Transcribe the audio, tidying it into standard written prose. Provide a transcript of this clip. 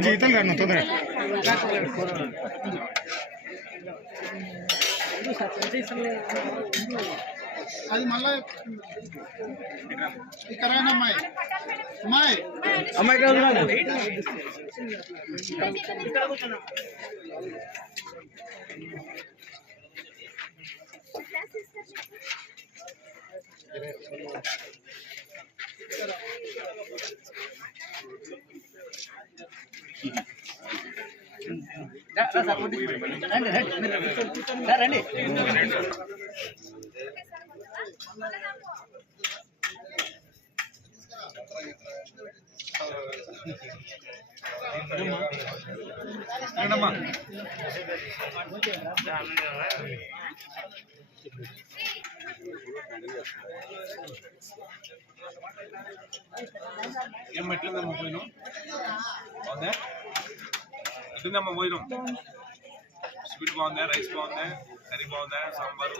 జీతం రాను తొందరగా అది మళ్ళా ఇక్కడ అమ్మాయి అమ్మాయి అమ్మాయి ఇక్కడ కూర్చున్నా రండి ఏం ఎట్లుందమ్మా పోయినాం బాగుందా ఎట్లుందమ్మా పోయినాం స్వీట్ బాగుందా రైస్ బాగుందా కర్రీ బాగుందా సాంబార్